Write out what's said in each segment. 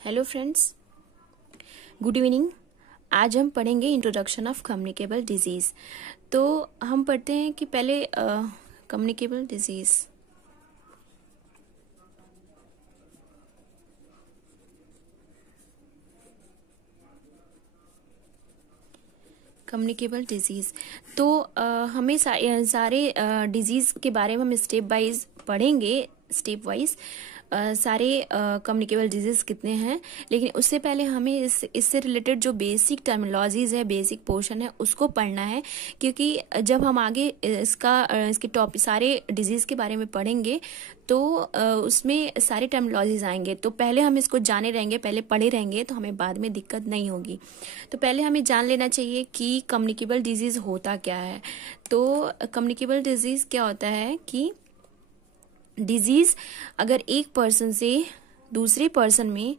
Hello friends, good evening. आज हम पढ़ेंगे इंट्रोडक्शन ऑफ कम्युनिकेबल डिजीज़। तो हम पढ़ते हैं कि पहले कम्युनिकेबल डिजीज़। कम्युनिकेबल डिजीज़ तो हमें सारे डिजीज़ के बारे में हम स्टेप वाइज पढ़ेंगे। स्टेप वाइज सारे कम्युनिकेबल डिजीज कितने हैं, लेकिन उससे पहले हमें इससे रिलेटेड जो बेसिक टर्मिनोलॉजीज है, बेसिक पोर्शन है, उसको पढ़ना है। क्योंकि जब हम आगे इसके टॉपिक सारे डिजीज के बारे में पढ़ेंगे तो उसमें सारे टर्मिनोलॉजीज आएंगे। तो पहले हम इसको जाने रहेंगे, पहले पढ़े रहेंगे, तो हमें बाद में दिक्कत नहीं होगी। तो पहले हमें जान लेना चाहिए कि कम्युनिकेबल डिजीज होता क्या है। तो कम्युनिकेबल डिजीज क्या होता है कि डिजीज अगर एक पर्सन से दूसरे पर्सन में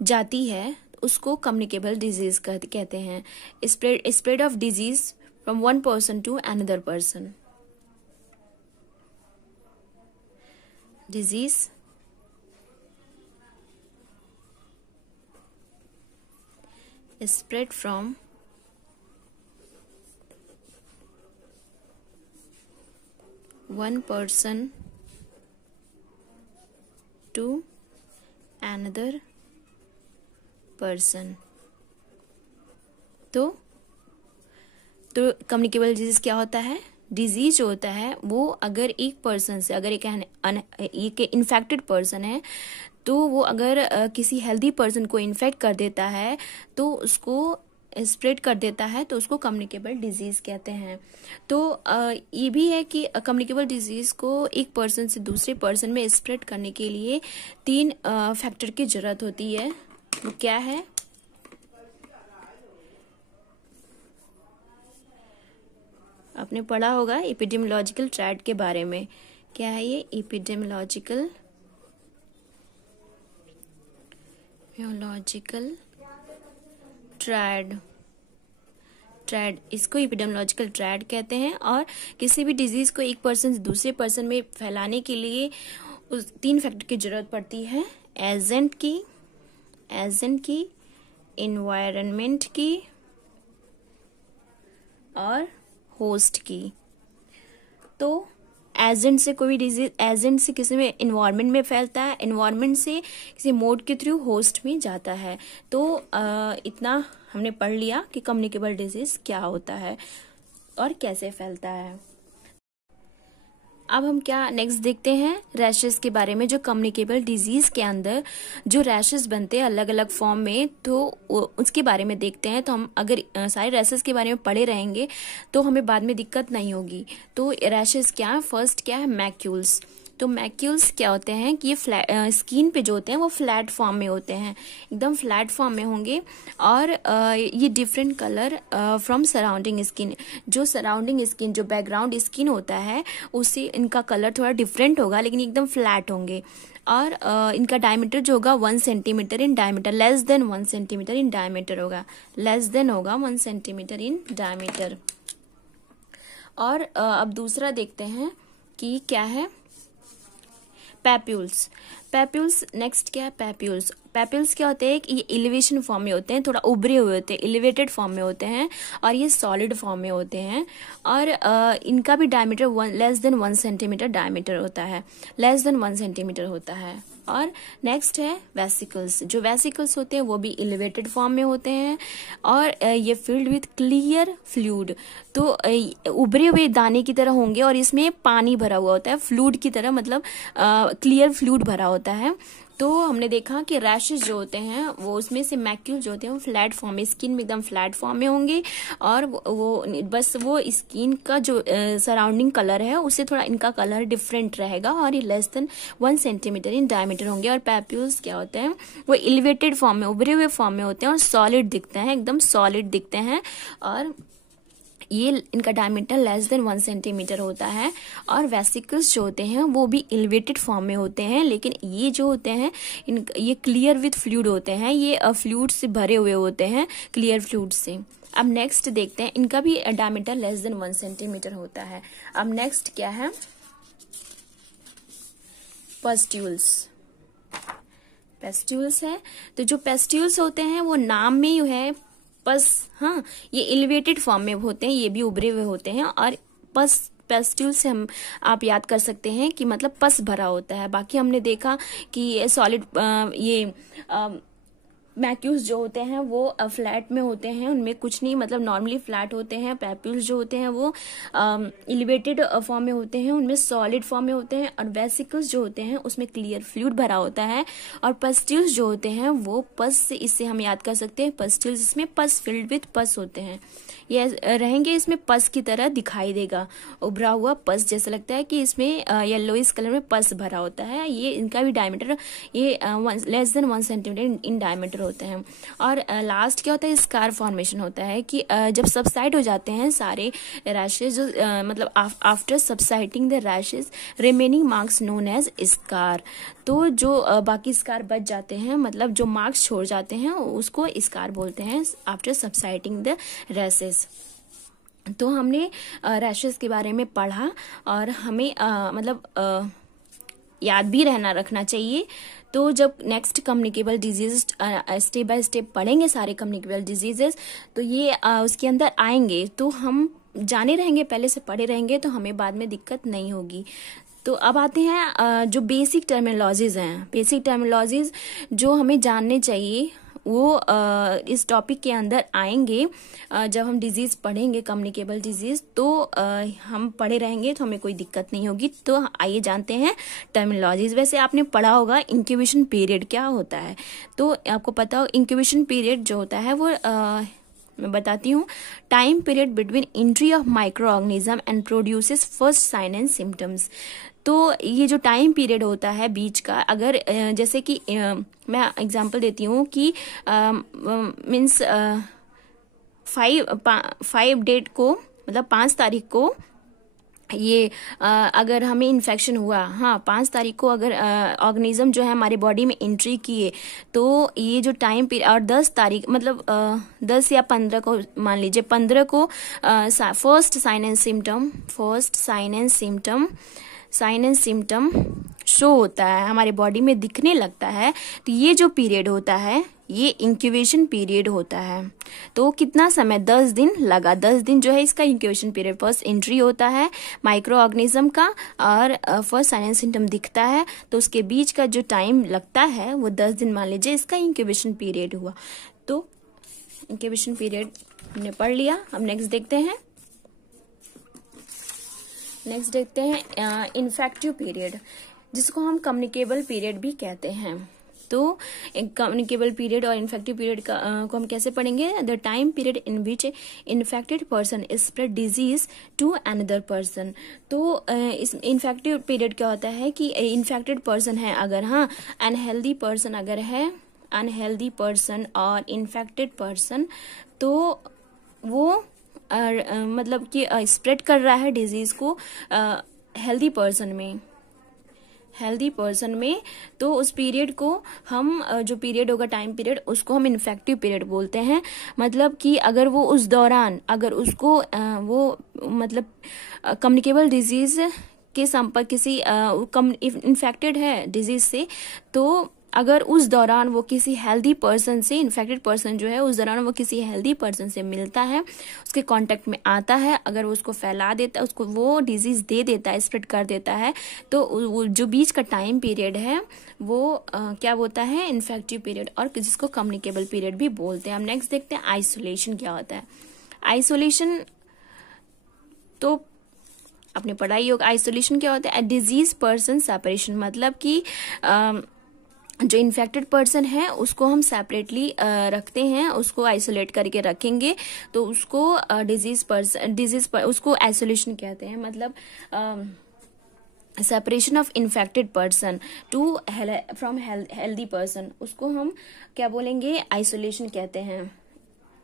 जाती है उसको कम्युनिकेबल डिजीज कहते हैं। Spread of disease from one person to another person. Disease spread from one person to another person। तो कम्युनिकेबल डिजीज क्या होता है? डिजीज जो होता है वो अगर एक पर्सन से, अगर एक इन्फेक्टेड पर्सन है तो वो अगर किसी हेल्दी पर्सन को इन्फेक्ट कर देता है तो उसको स्प्रेड कर देता है, तो उसको कम्युनिकेबल डिजीज कहते हैं। तो ये भी है कि कम्युनिकेबल डिजीज को एक पर्सन से दूसरे पर्सन में स्प्रेड करने के लिए 3 फैक्टर की जरूरत होती है। वो क्या है? आपने पढ़ा होगा एपिडेमियोलॉजिकल ट्रैड के बारे में। क्या है ये? एपिडेमियोलॉजिकल ट्रैड इसको एपिडेमियोलॉजिकल ट्रैड कहते हैं। और किसी भी डिजीज को एक पर्सन से दूसरे पर्सन में फैलाने के लिए उस 3 फैक्टर की जरूरत पड़ती है। एजेंट की, एनवायरनमेंट की और होस्ट की। तो एजेंट से कोई भी डिजीज, एजेंट से किसी में एनवायरनमेंट में फैलता है, एनवायरनमेंट से किसी मोड के थ्रू होस्ट में जाता है। तो इतना हमने पढ़ लिया कि कम्युनिकेबल डिजीज क्या होता है और कैसे फैलता है। अब हम क्या नेक्स्ट देखते हैं? रैशेस के बारे में। जो कम्युनिकेबल डिजीज के अंदर जो रैशेस बनते हैं अलग अलग फॉर्म में, तो उसके बारे में देखते हैं। तो हम अगर सारे रैशेस के बारे में पढ़े रहेंगे तो हमें बाद में दिक्कत नहीं होगी। तो रैशेस क्या है? फर्स्ट क्या है? मैक्यूल्स। तो मैक्यूल्स क्या होते हैं कि ये स्किन पे जो होते हैं वो फ्लैट फॉर्म में होते हैं, एकदम फ्लैट फॉर्म में होंगे। और ये different colour from surrounding skin. जो सराउंडिंग स्किन, जो बैकग्राउंड स्किन होता है, उससे इनका कलर थोड़ा डिफरेंट होगा, लेकिन एकदम फ्लैट होंगे। और इनका डायमीटर जो होगा 1 centimetre in diameter, less than 1 centimetre in diameter होगा, लेस देन होगा 1 सेंटीमीटर इन डायमीटर। और अब दूसरा देखते हैं कि क्या है? पैप्यूल्स नेक्स्ट क्या है? पैप्यूल्स क्या होते हैं कि ये एलिवेशन फॉर्म में होते हैं, थोड़ा उभरे हुए होते हैं, एलिवेटेड फॉर्म में होते हैं, और ये सॉलिड फॉर्म में होते हैं। और इनका भी diameter less than 1 centimetre diameter होता है, लेस देन 1 सेंटीमीटर होता है। और नेक्स्ट है वेसिकल्स। जो वेसिकल्स होते हैं वो भी एलिवेटेड फॉर्म में होते हैं, और ये फिल्ड विथ क्लियर फ्लूइड। तो उभरे हुए दाने की तरह होंगे और इसमें पानी भरा हुआ होता है, फ्लूइड की तरह, मतलब क्लियर फ्लूइड भरा होता है। तो हमने देखा कि रैशेस जो होते हैं वो उसमें से मैक्यूल जो होते हैं वो फ्लैट फॉर्म में, स्किन में एकदम फ्लैट फॉर्म में होंगे। और वो बस वो स्किन का जो सराउंडिंग कलर है उससे थोड़ा इनका कलर डिफरेंट रहेगा, और ये less than 1 centimetre in diameter होंगे। और पैप्यूल्स क्या होते हैं? वो एलिवेटेड फॉर्म में, उभरे हुए फॉर्म में होते हैं और सॉलिड दिखते हैं, एकदम सॉलिड दिखते हैं। और ये इनका डायमीटर लेस देन 1 सेंटीमीटर होता है। और वेसिकल्स जो होते हैं वो भी एलिवेटेड फॉर्म में होते हैं, लेकिन ये जो होते हैं ये क्लियर विथ फ्लूइड होते हैं, ये फ्लूइड से भरे हुए होते हैं, क्लियर फ्लूइड से। अब नेक्स्ट देखते हैं, इनका भी डायमीटर लेस देन 1 सेंटीमीटर होता है। अब नेक्स्ट क्या है? पस्ट्यूल्स। पेस्ट्यूल्स है। तो जो पेस्ट्यूल्स होते हैं वो नाम में ही है पस, हाँ, ये एलिवेटेड फॉर्म में होते हैं, ये भी उभरे हुए होते हैं। और पेस्ट्यूल से हम आप याद कर सकते हैं कि मतलब पस भरा होता है। बाकी हमने देखा कि सॉलिड ये मैक्यूल्स जो होते हैं वो फ्लैट में होते हैं, उनमें कुछ नहीं, मतलब नॉर्मली फ्लैट होते हैं। पैप्यूल्स जो होते हैं वो एलिवेटेड फॉर्म में होते हैं, उनमें सॉलिड फॉर्म में होते हैं। और वेसिकल्स जो होते हैं उसमें क्लियर फ्लूइड भरा होता है। और पेस्ट्यूल्स जो होते हैं वो पस से, इससे हम याद कर सकते हैं पेस्ट्यूल्स, इसमें पस फिल्ड विथ पस होते हैं, ये रहेंगे, इसमें पस की तरह दिखाई देगा, उभरा हुआ पस जैसा लगता है कि इसमें येलोइश कलर में पस भरा होता है। ये इनका भी डायमीटर ये less than 1 centimetre in diameter होते हैं। और लास्ट क्या होता है, स्कार फॉर्मेशन होता है कि जब सबसाइड हो जाते हैं सारे रैशेज, जो मतलब after subsiding the rashes remaining marks known as scar. तो जो बाकी स्कार बच जाते हैं, मतलब जो मार्क्स छोड़ जाते हैं उसको स्कार बोलते हैं आफ्टर सबसाइडिंग द रैशेज। तो हमने रैशेज के बारे में पढ़ा और हमें मतलब याद भी रखना चाहिए। तो जब next communicable disease step by step पढ़ेंगे सारे कम्युनिकेबल डिजीजेस, तो ये उसके अंदर आएंगे तो हम जाने रहेंगे, पहले से पढ़े रहेंगे, तो हमें बाद में दिक्कत नहीं होगी। तो अब आते हैं जो बेसिक टर्मिनोलॉजीज हैं, बेसिक टर्मिनोलॉजीज जो हमें जानने चाहिए वो इस टॉपिक के अंदर आएंगे जब हम डिजीज पढ़ेंगे, कम्युनिकेबल डिजीज, तो हम पढ़े रहेंगे तो हमें कोई दिक्कत नहीं होगी। तो आइए जानते हैं टर्मिनोलॉजीज। वैसे आपने पढ़ा होगा इंक्यूबेशन पीरियड क्या होता है, तो आपको पता हो इंक्यूबेशन पीरियड जो होता है वो मैं बताती हूँ, time period between entry of micro organism and produces first sign and symptoms. तो ये जो टाइम पीरियड होता है बीच का, अगर जैसे कि मैं एग्जांपल देती हूँ कि मीन्स 5 डेट को, मतलब 5 तारीख को ये अगर हमें इन्फेक्शन हुआ, हाँ 5 तारीख को अगर ऑर्गेनिज्म जो है हमारे बॉडी में एंट्री किए, तो ये जो टाइम पीरियड, और 10 तारीख मतलब 10 या 15 को, मान लीजिए 15 को first sign and symptom show होता है, हमारे बॉडी में दिखने लगता है, तो ये जो पीरियड होता है ये इंक्यूबेशन पीरियड होता है। तो कितना समय, 10 दिन लगा, 10 दिन जो है इसका इंक्यूबेशन पीरियड। फर्स्ट एंट्री होता है माइक्रो ऑर्गेनिज्म का और फर्स्ट साइन एंड सिम्टम दिखता है, तो उसके बीच का जो टाइम लगता है वो 10 दिन मान लीजिए इसका इंक्यूबेशन पीरियड हुआ। तो इंक्यूबेशन पीरियड हमने पढ़ लिया। अब नेक्स्ट देखते हैं इन्फेक्टिव पीरियड, जिसको हम कम्युनिकेबल पीरियड भी कहते हैं। तो कम्युनिकेबल पीरियड और इन्फेक्टिव पीरियड को हम कैसे पढ़ेंगे, the time period in which infected person spread disease to another person. तो इस इन्फेक्टिव पीरियड क्या होता है कि इन्फेक्टेड पर्सन है अगर, हाँ अनहेल्दी पर्सन अगर है, अनहेल्दी पर्सन और इन्फेक्टेड पर्सन, तो वो मतलब कि स्प्रेड कर रहा है डिजीज को हेल्दी पर्सन में, तो उस पीरियड को हम जो पीरियड होगा टाइम पीरियड, उसको हम इन्फेक्टिव पीरियड बोलते हैं। मतलब कि अगर वो उस दौरान, अगर उसको वो मतलब कम्युनिकेबल डिजीज के संपर्क किसी इन्फेक्टेड है डिजीज से, तो अगर उस दौरान वो किसी हेल्दी पर्सन से, इन्फेक्टेड पर्सन जो है उस दौरान वो किसी हेल्दी पर्सन से मिलता है, उसके कांटेक्ट में आता है, अगर वो उसको फैला देता है, उसको वो डिजीज दे देता है, स्प्रेड कर देता है, तो जो बीच का टाइम पीरियड है वो क्या होता है, इन्फेक्टिव पीरियड, और जिसको कम्युनिकेबल पीरियड भी बोलते हैं। हम नेक्स्ट देखते हैं आइसोलेशन क्या होता है। आइसोलेशन तो आपने पढ़ा ही होगा। आइसोलेशन क्या होता है, डिजीज पर्सन सेपरेशन, मतलब कि जो इन्फेक्टेड पर्सन है उसको हम सेपरेटली रखते हैं, उसको आइसोलेट करके रखेंगे, तो उसको उसको आइसोलेशन कहते हैं। मतलब separation of infected person to from healthy person, उसको हम क्या बोलेंगे, आइसोलेशन कहते हैं।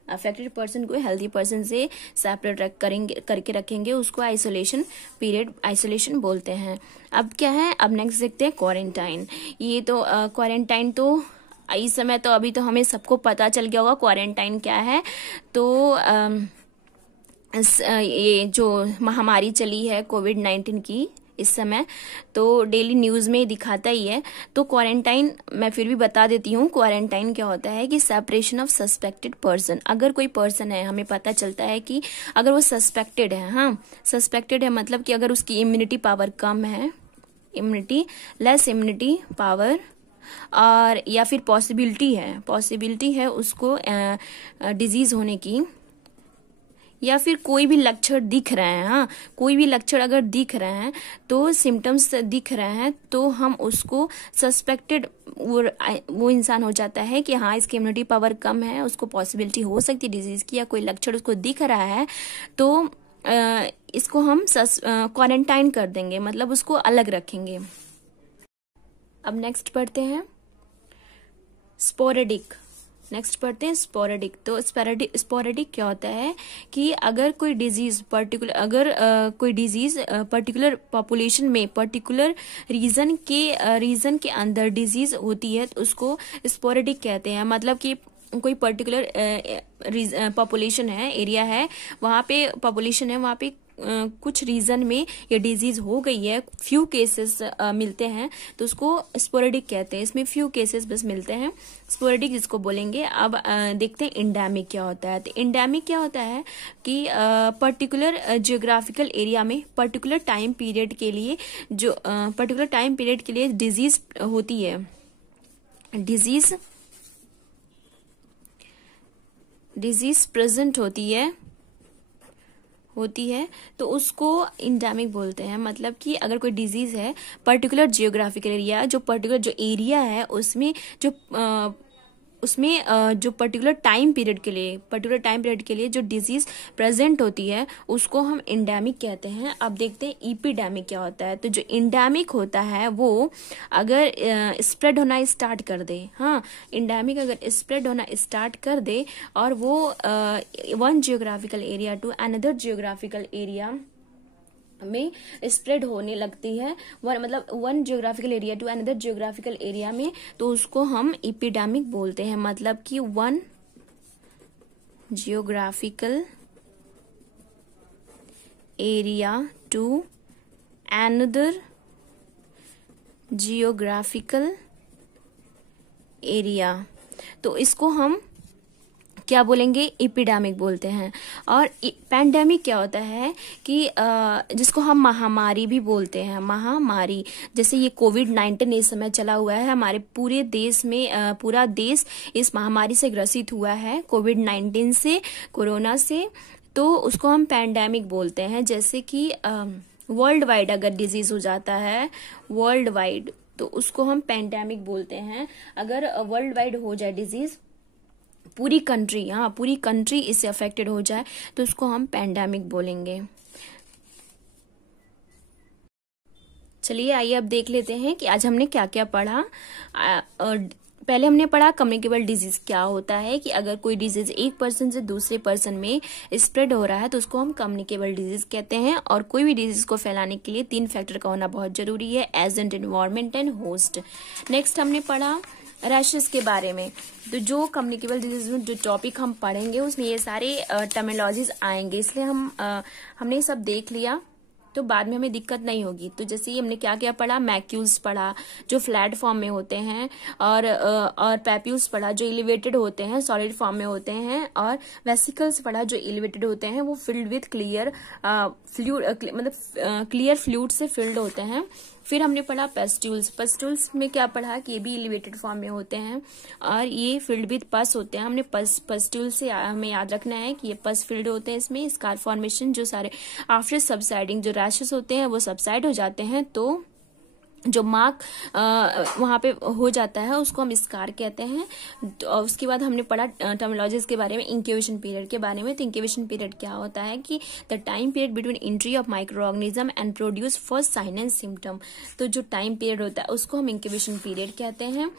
अफेक्टेड पर्सन को हेल्दी पर्सन से सेपरेट करके रखेंगे, उसको आइसोलेशन पीरियड, आइसोलेशन बोलते हैं। अब क्या है, अब नेक्स्ट देखते हैं क्वारंटाइन। ये तो क्वारंटाइन तो इस समय तो अभी तो हमें सबको पता चल गया होगा क्वारंटाइन क्या है। तो ये जो महामारी चली है कोविड-19 की, इस समय, तो डेली न्यूज में दिखाता ही है। तो क्वारंटाइन मैं फिर भी बता देती हूँ, क्वारंटाइन क्या होता है कि सेपरेशन ऑफ सस्पेक्टेड पर्सन। अगर कोई पर्सन है, हमें पता चलता है कि अगर वो सस्पेक्टेड है, हाँ सस्पेक्टेड है मतलब कि अगर उसकी इम्यूनिटी पावर कम है, लेस इम्यूनिटी पावर, और या फिर पॉसिबिलिटी है उसको डिजीज होने की, या फिर कोई भी लक्षण दिख रहे हैं, हाँ कोई भी लक्षण अगर दिख रहे हैं, तो सिम्टम्स दिख रहे हैं, तो हम उसको सस्पेक्टेड वो इंसान हो जाता है कि हाँ इसकी इम्यूनिटी पावर कम है, उसको पॉसिबिलिटी हो सकती है डिजीज की, या कोई लक्षण उसको दिख रहा है, तो इसको हम क्वारंटाइन कर देंगे, मतलब उसको अलग रखेंगे। अब नेक्स्ट पढ़ते हैं स्पोरेडिक। तो स्पोरेडिक क्या होता है कि अगर कोई डिजीज पर्टिकुलर पॉपुलेशन में पर्टिकुलर रीजन के अंदर डिजीज होती है, तो उसको स्पोरेडिक कहते हैं। मतलब कि कोई पर्टिकुलर पॉपुलेशन है, एरिया है, वहाँ पे पॉपुलेशन है, वहाँ पे कुछ रीजन में ये डिजीज हो गई है, फ्यू केसेस मिलते हैं, तो उसको स्पोरेडिक कहते हैं। इसमें फ्यू केसेस बस मिलते हैं, स्पोरेडिक इसको बोलेंगे। अब देखते हैं इंडेमिक क्या होता है। तो इंडेमिक क्या होता है कि पर्टिकुलर जियोग्राफिकल एरिया में पर्टिकुलर टाइम पीरियड के लिए डिजीज होती है, डिजीज प्रेजेंट होती है, तो उसको इंडेमिक बोलते हैं। मतलब कि अगर कोई डिजीज है पर्टिकुलर जियोग्राफिकल एरिया, जो एरिया है उसमें जो पर्टिकुलर टाइम पीरियड के लिए जो डिजीज प्रेजेंट होती है, उसको हम इंडेमिक कहते हैं। अब देखते हैं इपिडेमिक क्या होता है। तो जो इंडेमिक होता है वो अगर स्प्रेड होना स्टार्ट कर दे, हाँ इंडेमिक अगर स्प्रेड होना स्टार्ट कर दे, और वो one geographical area to another geographical area में स्प्रेड होने लगती है, मतलब one geographical area to another geographical area में, तो उसको हम इपिडेमिक बोलते हैं। मतलब कि one geographical area to another geographical area, तो इसको हम क्या बोलेंगे, इपिडेमिक बोलते हैं। और पैंडेमिक क्या होता है कि जिसको हम महामारी भी बोलते हैं, महामारी। जैसे ये कोविड-19 इस समय चला हुआ है, हमारे पूरे देश में पूरा देश इस महामारी से ग्रसित हुआ है, कोविड-19 से, कोरोना से, तो उसको हम पैंडेमिक बोलते हैं। जैसे कि वर्ल्ड वाइड अगर डिजीज हो जाता है वर्ल्ड वाइड, तो उसको हम पैंडेमिक बोलते हैं। अगर वर्ल्ड वाइड हो जाए डिजीज, पूरी कंट्री इससे अफेक्टेड हो जाए, तो उसको हम पैंडेमिक बोलेंगे। चलिए आइए अब देख लेते हैं कि आज हमने क्या क्या पढ़ा। पहले हमने पढ़ा कम्युनिकेबल डिजीज क्या होता है, कि अगर कोई डिजीज एक पर्सन से दूसरे पर्सन में स्प्रेड हो रहा है, तो उसको हम कम्युनिकेबल डिजीज कहते हैं। और कोई भी डिजीज को फैलाने के लिए 3 फैक्टर का होना बहुत जरूरी है, agent, environment and host. Next हमने पढ़ा रैशेस के बारे में। तो जो कम्युनिकेबल डिजीज में जो टॉपिक हम पढ़ेंगे उसमें ये सारे टर्मिनोलॉजीज आएंगे, इसलिए हमने ये सब देख लिया, तो बाद में हमें दिक्कत नहीं होगी। तो जैसे हमने क्या क्या पढ़ा, मैक्यूल्स पढ़ा जो फ्लैट फॉर्म में होते हैं, और पैप्यूल्स पढ़ा जो एलिवेटेड होते हैं, सॉलिड फॉर्म में होते हैं, और वेसिकल्स पढ़ा जो एलिवेटेड होते हैं, वो फिल्ड विथ क्लियर फ्लूइड से फिल्ड होते हैं। फिर हमने पढ़ा पेस्ट्यूल्स में क्या पढ़ा कि ये भी एलिवेटेड फॉर्म में होते हैं, और ये फिल्ड विथ पस होते हैं। हमने पेस्ट्यूल से हमें याद रखना है कि ये पस फिल्ड होते हैं, इसमें स्कार फॉर्मेशन जो सारे आफ्टर सबसाइडिंग जो रैशेस होते हैं वो सबसाइड हो जाते हैं, तो जो मार्क वहां पे हो जाता है उसको हम स्कार कहते हैं। और उसके बाद हमने पढ़ा टर्मिनोलॉजीज के बारे में, इंक्यूबेशन पीरियड के बारे में। तो इंक्यूबेशन पीरियड क्या होता है कि the time period between entry of micro organism and produce first sign and symptom. तो जो टाइम पीरियड होता है उसको हम इंक्यूबेशन पीरियड कहते हैं।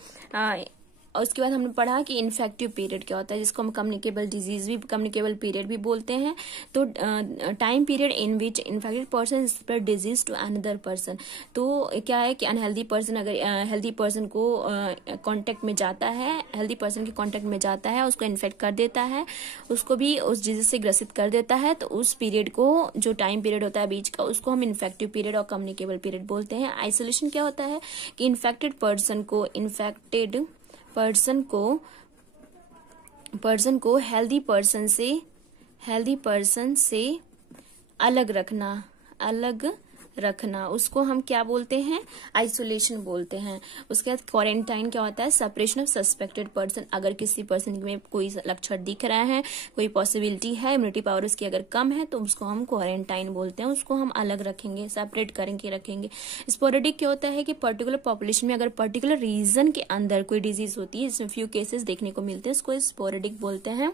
और उसके बाद हमने पढ़ा कि इन्फेक्टिव पीरियड क्या होता है, जिसको हम कम्युनिकेबल डिजीज भी, कम्युनिकेबल पीरियड भी बोलते हैं। तो time period in which infected person spread disease to another person. तो क्या है कि अनहेल्दी पर्सन अगर हेल्दी पर्सन को कांटेक्ट में जाता है, हेल्दी पर्सन के कांटेक्ट में जाता है, उसको इन्फेक्ट कर देता है, उसको भी उस डिजीज से ग्रसित कर देता है, तो उस पीरियड को, जो टाइम पीरियड होता है बीच का, उसको हम इन्फेक्टिव पीरियड और कम्युनिकेबल पीरियड बोलते हैं। आइसोलेशन क्या होता है कि इन्फेक्टेड पर्सन को हेल्दी पर्सन से अलग रखना, उसको हम क्या बोलते हैं, आइसोलेशन बोलते हैं। उसके बाद क्वारंटाइन क्या होता है, सेपरेशन ऑफ सस्पेक्टेड पर्सन। अगर किसी पर्सन में कोई लक्षण दिख रहा है, कोई पॉसिबिलिटी है, इम्यूनिटी पावर उसकी अगर कम है, तो उसको हम क्वारंटाइन बोलते हैं, उसको हम अलग रखेंगे, सेपरेट करेंगे, रखेंगे। स्पोरेडिक क्या होता है कि पर्टिकुलर पॉपुलेशन में अगर पर्टिकुलर रीजन के अंदर कोई डिजीज होती है, इसमें फ्यू केसेस देखने को मिलते हैं, उसको स्पोरेडिक बोलते हैं।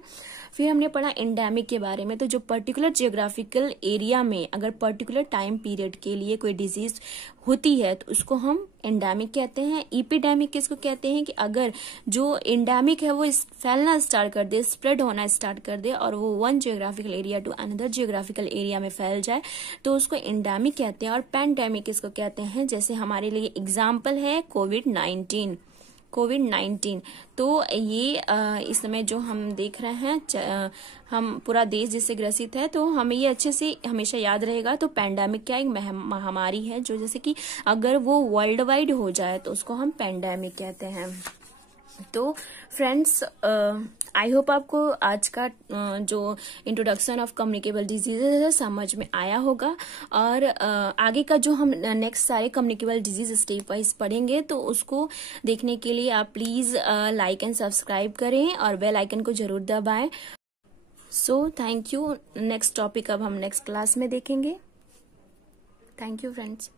फिर हमने पढ़ा एंडेमिक के बारे में। तो जो पर्टिकुलर जियोग्राफिकल एरिया में अगर पर्टिकुलर टाइम पीरियड के लिए कोई डिजीज होती है, तो उसको हम एंडेमिक कहते हैं। एपिडेमिक किसको कहते हैं कि अगर जो एंडेमिक है वो फैलना स्टार्ट कर दे, स्प्रेड होना स्टार्ट कर दे, और वो one geographical area to another geographical area में फैल जाए, तो उसको एंडेमिक कहते हैं। और पैंडेमिक किसको कहते हैं, जैसे हमारे लिए एग्जाम्पल है कोविड-19। तो ये इस समय जो हम देख रहे हैं, हम पूरा देश जिससे ग्रसित है, तो हमें ये अच्छे से हमेशा याद रहेगा। तो पैंडेमिक क्या एक महामारी है, जो जैसे कि अगर वो वर्ल्ड वाइड हो जाए तो उसको हम पैंडेमिक कहते हैं। तो फ्रेंड्स, आई होप आपको आज का जो इंट्रोडक्शन ऑफ कम्युनिकेबल डिजीजेज है समझ में आया होगा। और आगे का जो हम नेक्स्ट सारे कम्युनिकेबल डिजीज स्टेप वाइज पढ़ेंगे, तो उसको देखने के लिए आप प्लीज लाइक एंड सब्सक्राइब करें और बेल आइकन को जरूर दबाएं। So thank you. Next topic अब हम नेक्स्ट क्लास में देखेंगे। Thank you friends.